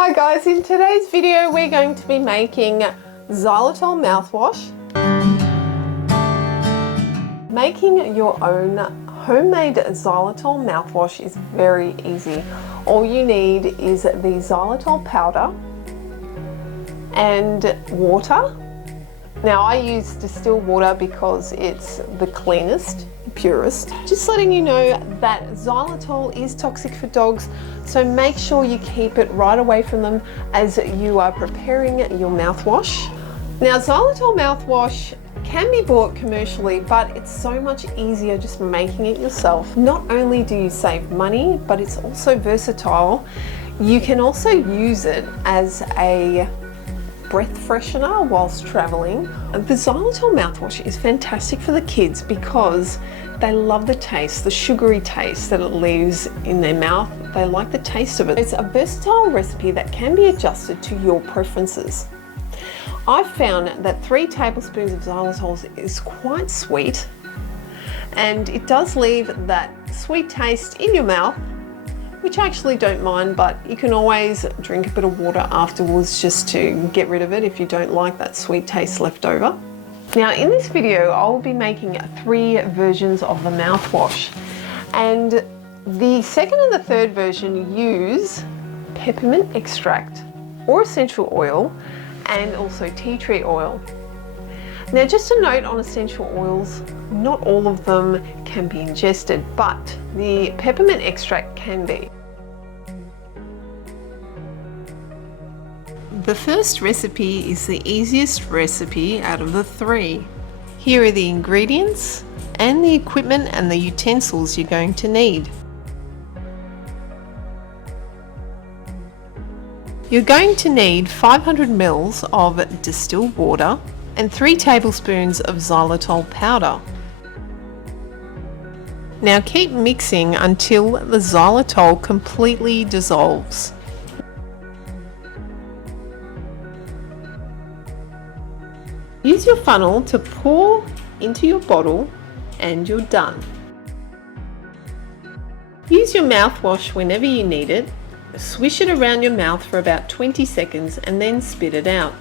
Hi guys, in today's video we're going to be making xylitol mouthwash. Making your own homemade xylitol mouthwash is very easy. All you need is the xylitol powder and water. Now I use distilled water because it's the cleanest, purest. Just letting you know that xylitol is toxic for dogs, so make sure you keep it right away from them as you are preparing your mouthwash. Now xylitol mouthwash can be bought commercially, but it's so much easier just making it yourself. Not only do you save money, but it's also versatile. You can also use it as a breath freshener whilst traveling. The xylitol mouthwash is fantastic for the kids because they love the taste, the sugary taste that it leaves in their mouth. They like the taste of it. It's a versatile recipe that can be adjusted to your preferences. I've found that 3 tablespoons of xylitol is quite sweet, and it does leave that sweet taste in your mouth, which I actually don't mind, but you can always drink a bit of water afterwards just to get rid of it if you don't like that sweet taste left over. Now in this video I will be making 3 versions of the mouthwash, and the second and the third version use peppermint extract or essential oil and also tea tree oil. Now just a note on essential oils, not all of them can be ingested, but the peppermint extract can be. The first recipe is the easiest recipe out of the 3. Here are the ingredients and the equipment and the utensils you're going to need. You're going to need 500 ml of distilled water and 3 tablespoons of xylitol powder. Now keep mixing until the xylitol completely dissolves. Use your funnel to pour into your bottle and you're done. Use your mouthwash whenever you need it. Swish it around your mouth for about 20 seconds and then spit it out.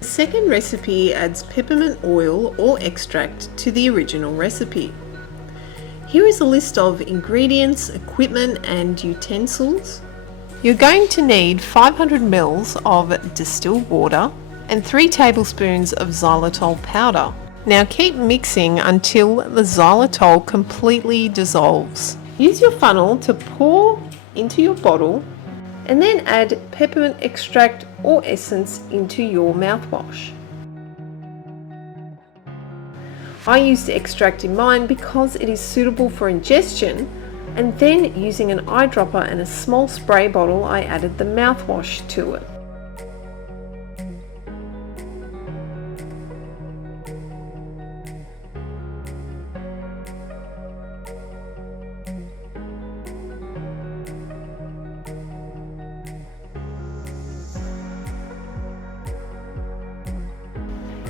The second recipe adds peppermint oil or extract to the original recipe. Here is a list of ingredients, equipment and utensils. You're going to need 500 ml of distilled water and 3 tablespoons of xylitol powder. Now keep mixing until the xylitol completely dissolves. Use your funnel to pour into your bottle and then add peppermint extract or essence into your mouthwash. I used the extract in mine because it is suitable for ingestion, and then using an eyedropper and a small spray bottle I added the mouthwash to it.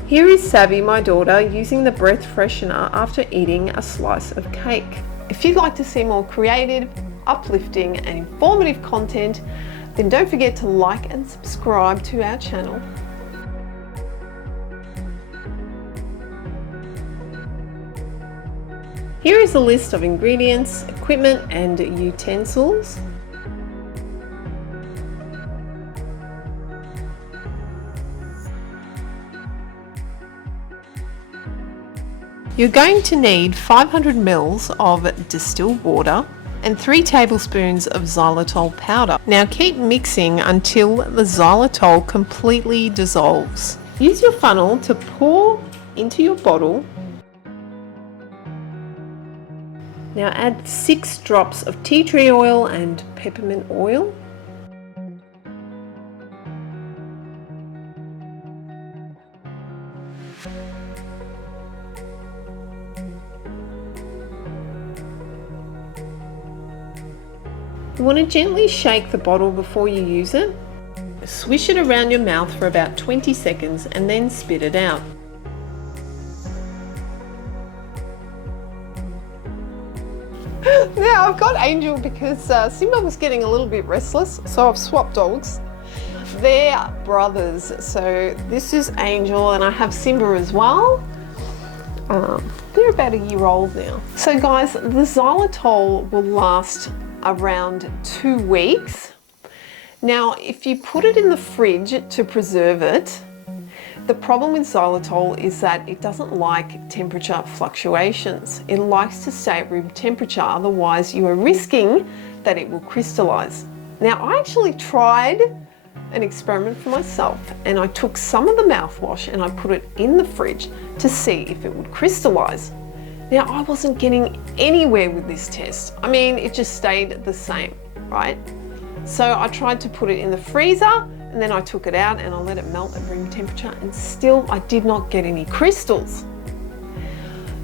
Here is Savvy, my daughter, using the breath freshener after eating a slice of cake. If you'd like to see more creative, uplifting and informative content, then don't forget to like and subscribe to our channel. Here is a list of ingredients, equipment and utensils. You're going to need 500 ml of distilled water and 3 tablespoons of xylitol powder. Now keep mixing until the xylitol completely dissolves. Use your funnel to pour into your bottle. Now add 6 drops of tea tree oil and peppermint oil. You want to gently shake the bottle before you use it. Swish it around your mouth for about 20 seconds and then spit it out. Now I've got Angel because Simba was getting a little bit restless, so I've swapped dogs. They're brothers, so this is Angel and I have Simba as well. They're about a year old now. So guys, the xylitol will last around 2 weeks. Now, if you put it in the fridge to preserve it, the problem with xylitol is that it doesn't like temperature fluctuations. It likes to stay at room temperature, otherwise you are risking that it will crystallize. Now, I actually tried an experiment for myself and I took some of the mouthwash and I put it in the fridge to see if it would crystallize. Now, I wasn't getting anywhere with this test. I mean, it just stayed the same, right? So I tried to put it in the freezer and then I took it out and I let it melt at room temperature and still I did not get any crystals.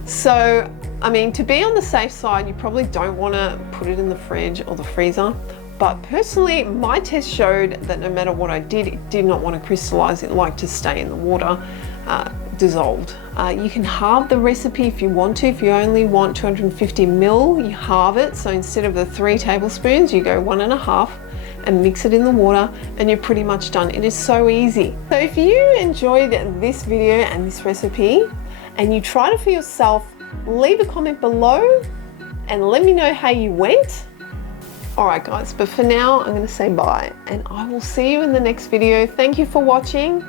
So, I mean, to be on the safe side, you probably don't want to put it in the fridge or the freezer. But personally, my test showed that no matter what I did, it did not want to crystallize. It liked to stay in the water, dissolved. You can halve the recipe if you want to. If you only want 250 ml, you halve it. So instead of the 3 tablespoons, you go 1.5 and mix it in the water and you're pretty much done. It is so easy. So if you enjoyed this video and this recipe and you tried it for yourself, leave a comment below and let me know how you went. Alright guys, but for now I'm going to say bye and I will see you in the next video. Thank you for watching.